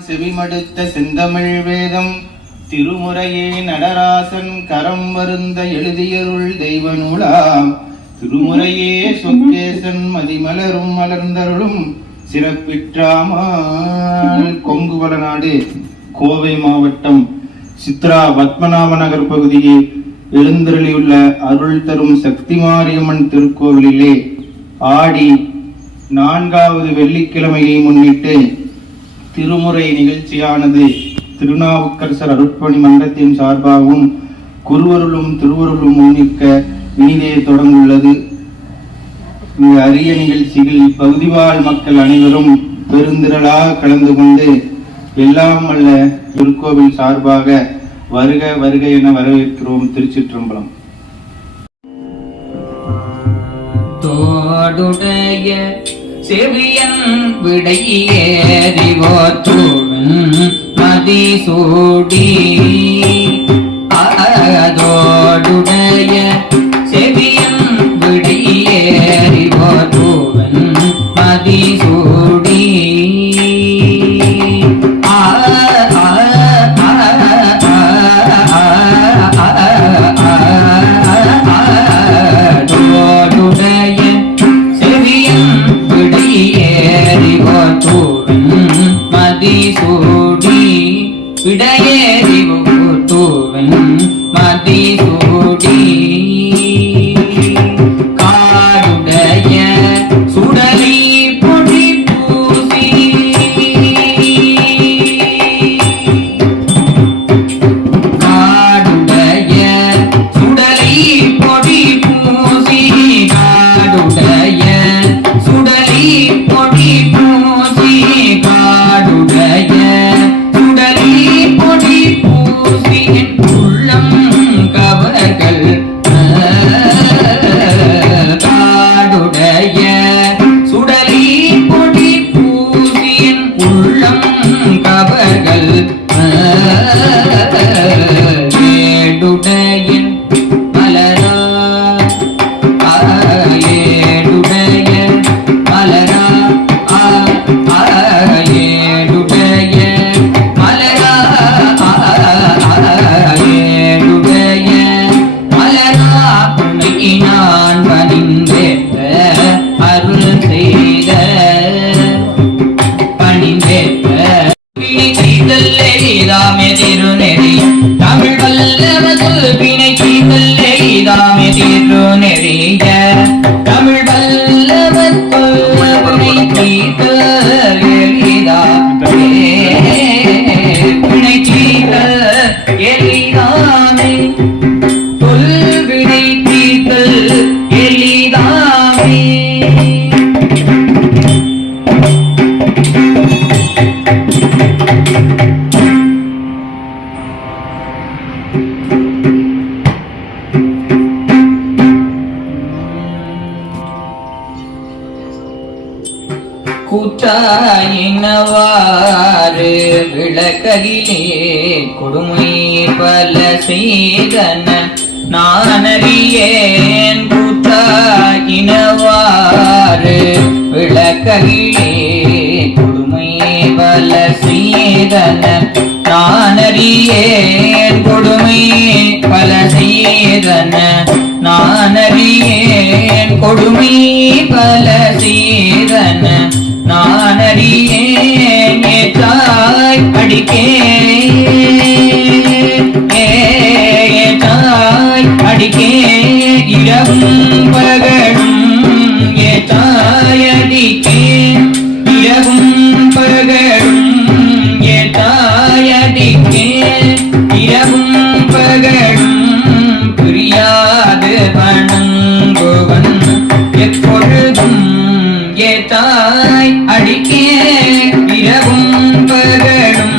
செவிமடுத்த செந்தமிழ் வேதம் திருமுறையே நடராசன் கரம் வருந்த எழுதியருள் தெய்வ நூலாம் திருமுறையே சொக்கேசன் மதிமலரும் மலர்ந்தருளும் சிறப்பிற்றாமல் கொங்கு வளநாடு கோவை மாவட்டம் சித்ரா பத்மநாப நகர் பகுதியில் எழுந்தருளியுள்ள அருள் தரும் சக்தி மாரியம்மன் திருக்கோவிலிலே ஆடி 4வது வெள்ளிக்கிழமையை முன்னிட்டு திருமுறை நிகழ்ச்சியானது திருநாவுக்கரசர் அருட்பணி மன்றத்தின் சார்பாகவும் குருவருளும் திருவருளும் முன்னிற்க இனிதே தொடங்குள்ளது. இந்த அரிய நிகழ்ச்சியில் பகுதிவாழ் மக்கள் அனைவரும் பெருந்திரளாக கலந்து கொண்டு எல்லாம் அல்ல திருக்கோவில் சார்பாக வருக வருக என வரவேற்கிறோம். திருச்சிற்றம்பலம். தோடுடைய செவியன் விடையேறிவோற்றுவன் மதிசூடி அதோடுடைய செவியன் விடையேறிவோற்றுவன் மதிசூடி மதிசூடி விடையேறிவோற்றுவன் மதிசூடி காடுடைய சுடலி பொடி பூசி காடுடைய சுடலி பொடி பூசி காடுடைய சுடலி பொடி பூசி காடுடைய சுடலி பொடி பூசியின் உள்ளம் கவர்கள் காடுடைய சுடலி பொடி பூசியின் உள்ளம் கவர்கள் ஏடுடைய மலரா ஏடுடைய மலரா ஏடுடைய மலரா ஏடுடைய மலரா புனை நான் பணிந்தேத்த அருள் செய்த பணிந்தேத்த பிணை செய்தல் எய்தாமே திருநெறி தமிழ் வல்லவர்கள் பிணை செய்தல் எய்தாமே திருநெறிய தமிழ் வல்லவர்கள் பிணை செய்தல் எய்தாமே பிணை செய்தல் எய்தாமே தொல்வினை தீர்த்தல் எய்தாமே கூற்றாயினவாறு விளக்ககிலே கொடுமை பல செய்தன நானறியேன் கூற்றாயினவாறு விளக்ககிலே கொடுமை பல செய்தன நானறியேன் கொடுமை பல செய்தன நானறியேன் கொடுமை பல செய்தன நானறியேன் ஏற்றாய் அடிக்கே ஏற்றாய் அடிக்கே இரவும் பகலும் ஏற்றாய் அடிக்கே இரவும் பகலும் ஏற்றாய் அடிக்கே இரவும் பகலும் புரியாது வணங்குவன் எப்பொழுதும் ஏத்தாய் அடிக்கே இரவும் பகலும்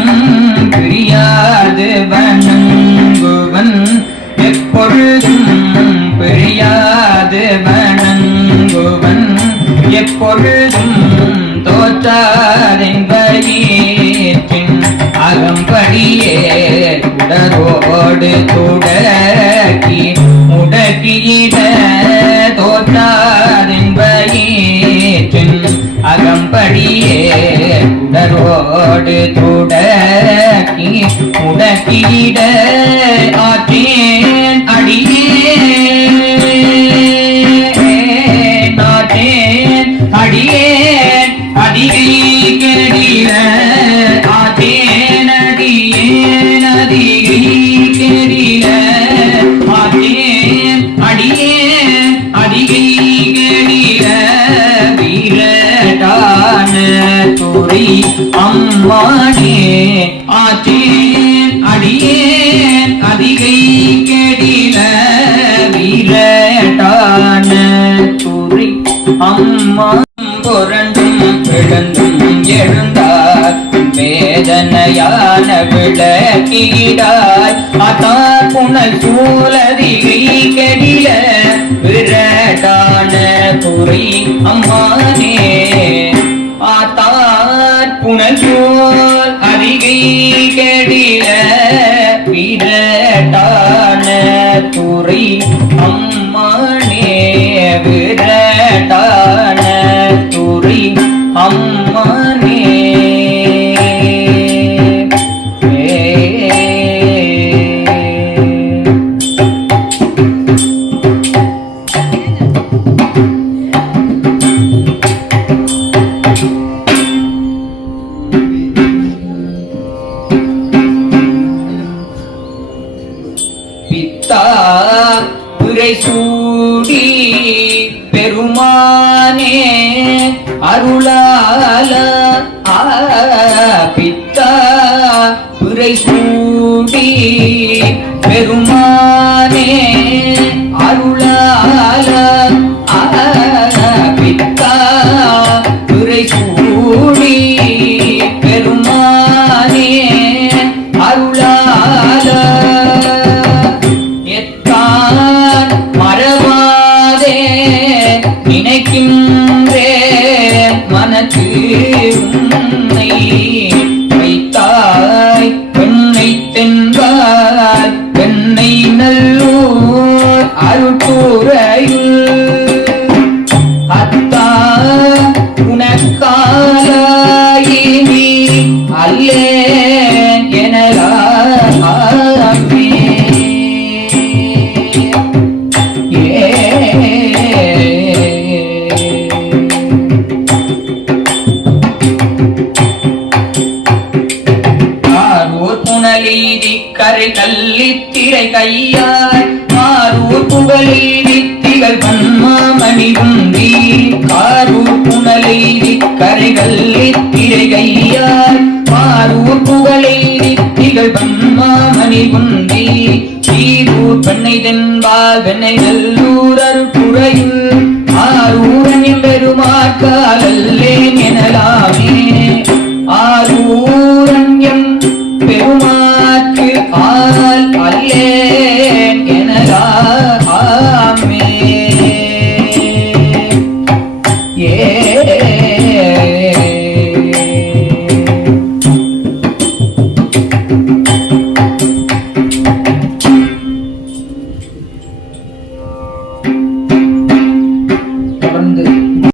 பிரியாது வணங்குவன் எப்பொழுதும் பிரியாது வணங்குவன் எப்பொழுதும் தோற்றாரின் வயிற்றின் அகம்படியே உடரோடு துடக்கி முடக்கியிட தோற்றாரின் வயிற்றின் அகம்படியே உட சுடரோடு துடக்கி முடக்கிட ஆற்றேன் அடியேன் அடியேன் அதிகை கெடில ஆற்றேன் அடியேன் அதிகை கெடில ஆற்றேன் அடியேன் அதிகை கெடில வீரடான துறை அம்மானே ஆற்றேன் அடியேன் அதிகை கெடில வீரடான துறை அம்மா புரண்டும் பிழந்தும் எழுந்தார் வேதனையான விளக்கிடாய் அத்தார் புனல் சூழதிகை கெடில விரடான துறை அம்மானே ஆத்தார் புனல் சூழ் அதிகை கெடில விரடான துறை அம்மானே விரடான துறை அம்மானே பித்தா புரை சூடி பெருமானே அருளால பித்தா புரை சூடி பெருமானே அருளால பித்தா புரை சூடி பெருமானே அருளால எத்தான் மறவாதே நினைக்கின்றேன் மனது உன்னை வைத்தாய் பெண்ணை தென்பால் பெண்ணை நல்லூர் அருட்கூரையுள் அத்தா உனக்காலாயினி அல்லேன் எனலாமே கரை கல்லித்திரை கையாய் மாரூர் புகழெய்தி திகழ் பன்மாமணி உந்தி காரூர் புனலெய்தி கரை கல்லித்திரை கையாய் மாரூர் புகழெய்தி திகழ் பன்மாமணி உந்தி சீரூர் பெண்ணை தென்பால் வெண்ணை நல்லூர் அருட்குறையுள் ஆரூரன் எம்பெருமாக்கால்